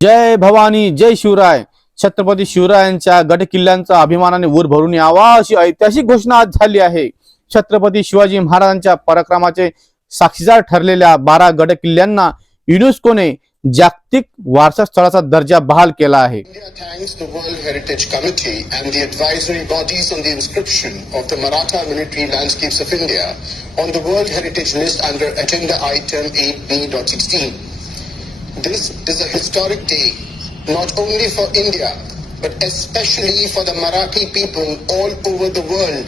जय भवानी जय शिवराय. छत्रपती शिवरायांच्या गड किल्ल्यांचा अभिमानाने ऊर भरून यावा अशी ऐतिहासिक घोषणा आज झाली आहे. छत्रपती शिवाजी महाराजांच्या पराक्रमाचे साक्षीदार ठरलेल्या बारा गड किल्ल्यांना युनेस्कोने जागतिक वारसा स्थळाचा दर्जा बहाल केला आहे. This is a historic day, not only for India, but especially for the Marathi people all over the world.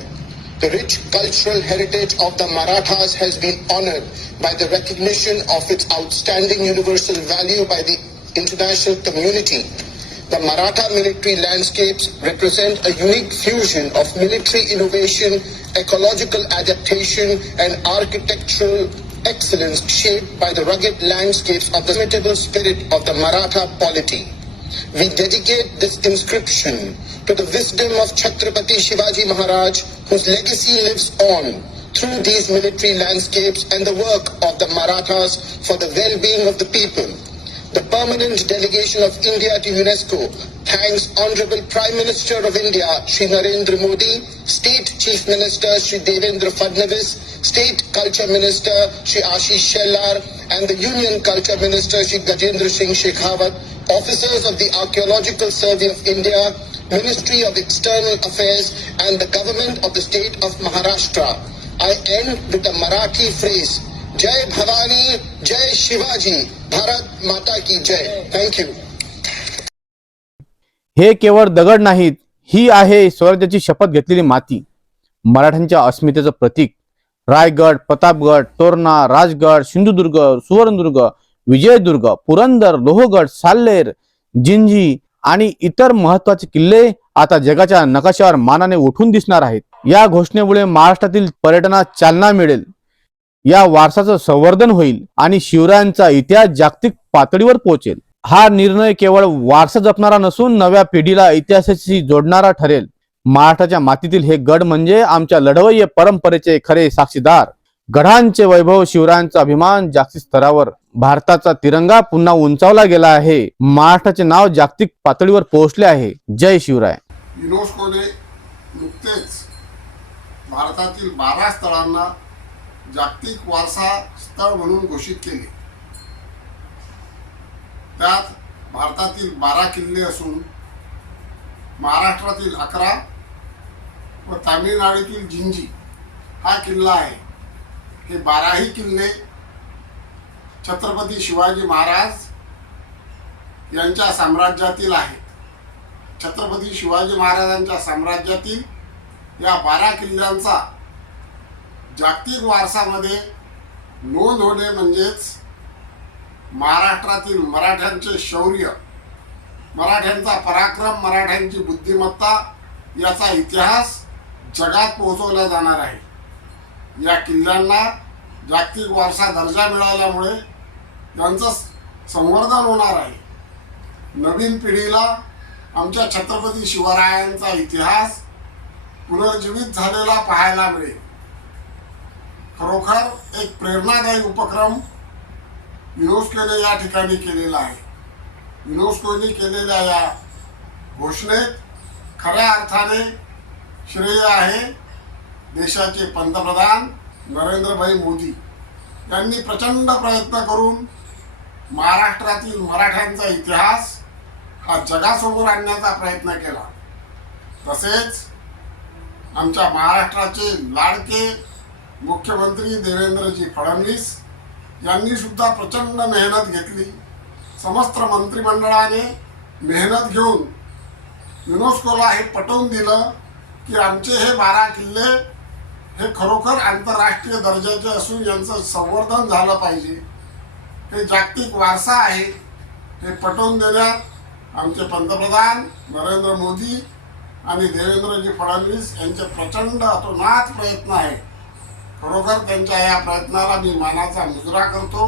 The rich cultural heritage of the Marathas has been honored by the recognition of its outstanding universal value by the international community. The Maratha military landscapes represent a unique fusion of military innovation, ecological adaptation, and architectural excellence shaped by the rugged landscapes of the imitable spirit of the Maratha polity. We dedicate this inscription to the wisdom of Chhatrapati Shivaji Maharaj, whose legacy lives on through these military landscapes and the work of the Marathas for the well-being of the people. The permanent delegation of India to UNESCO thanks Honorable Prime Minister of India, Shri Narendra Modi, State Chief Minister, Shri Devendra Fadnavis, State Culture Minister, Shri Ashish Shellar, and the Union Culture Minister, Shri Gajendra Singh Shekhawat, officers of the Archaeological Survey of India, Ministry of External Affairs, and the Government of the State of Maharashtra. I end with the Marathi phrase, जय भवानी जय शिवाजी। भारत माता की जय। Thank you हे केवळ दगड नाहीत ही आहे स्वराज्याची शपथ घेतलेली माती. मराठ्यांच्या अस्मितेचं प्रतीक. रायगड प्रतापगड तोरणा राजगड सिंधुदुर्ग सुवर्णदुर्ग विजयदुर्ग पुरंदर लोहगड साल्लेर जिंजी आणि इतर महत्त्वाचे किल्ले आता जगाच्या नकाशावर मानाने उठून दिसणार आहेत. या घोषणेमुळे महाराष्ट्रातील पर्यटनात चालना मिळेल. या वारसाचं संवर्धन होईल आणि शिवरायांचा इतिहास जागतिक पातळीवर पोहोचेल. हा निर्णय केवळ वारसा जपणारा नसून नव्या पिढीला इतिहासाशी जोडणारा ठरेल. महाराष्ट्राच्या मातीतील हे गड म्हणजे आमच्या लढवय्य परंपरेचे खरे साक्षीदार. गढांचे वैभव शिवरायांचा अभिमान जागतिक स्तरावर. भारताचा तिरंगा पुन्हा उंचावला गेला आहे. महाराष्ट्राचे नाव जागतिक पातळीवर पोहोचले आहे. जय शिवराय. नुकतेच भारतातील बारा स्थळांना जागतिक वारसा स्थळ म्हणून घोषित केले. त्यात भारतातील बारा किल्ले असून महाराष्ट्रातील अकरा व तामिळनाडूतील जिंजी हा किल्ला आहे. हे बाराही किल्ले छत्रपती शिवाजी महाराज यांच्या साम्राज्यातील आहेत. छत्रपती शिवाजी महाराजांच्या साम्राज्यातील या बारा किल्ल्यांचा जागतिक वारसामध्ये नोंद होणे म्हणजेच महाराष्ट्रातील मराठ्यांचे शौर्य मराठ्यांचा पराक्रम मराठ्यांची बुद्धिमत्ता याचा इतिहास जगात पोहोचवला जाणार आहे. या किल्ल्यांना जागतिक वारसा दर्जा मिळाल्यामुळे यांचं संवर्धन होणार आहे. नवीन पिढीला आमच्या छत्रपती शिवरायांचा इतिहास पुनर्जीवित झालेला पाहायला मिळेल. खरोखर एक प्रेरणादायी उपक्रम युनेस्कोने या ठिकाणी केलेला आहे. युनेस्कोने केलेल्या या घोषणेत खऱ्या अर्थाने श्रेय आहे देशाचे पंतप्रधान नरेंद्रभाई मोदी. यांनी प्रचंड प्रयत्न करून महाराष्ट्रातील मराठ्यांचा इतिहास हा जगासमोर आणण्याचा प्रयत्न केला. तसेच आमच्या महाराष्ट्राचे लाडके मुख्यमंत्री देवेंद्रजी फडणवीस यांनी सुद्धा प्रचंड मेहनत घेतली. समस्त मंत्रिमंडळाने मेहनत घेऊन युनेस्कोला हे पटवून दिलं की आमचे हे बारा किल्ले हे खरोखर आंतरराष्ट्रीय दर्जाचे असून यांचं संवर्धन झालं पाहिजे. हे जागतिक वारसा आहे. हे पटवून देण्यात आमचे पंतप्रधान नरेंद्र मोदी आणि देवेंद्रजी फडणवीस यांचे प्रचंड अतोनात प्रयत्न आहे खरोखर त्यांच्या या प्रयत्नाला मी मानाचा मुजरा करतो.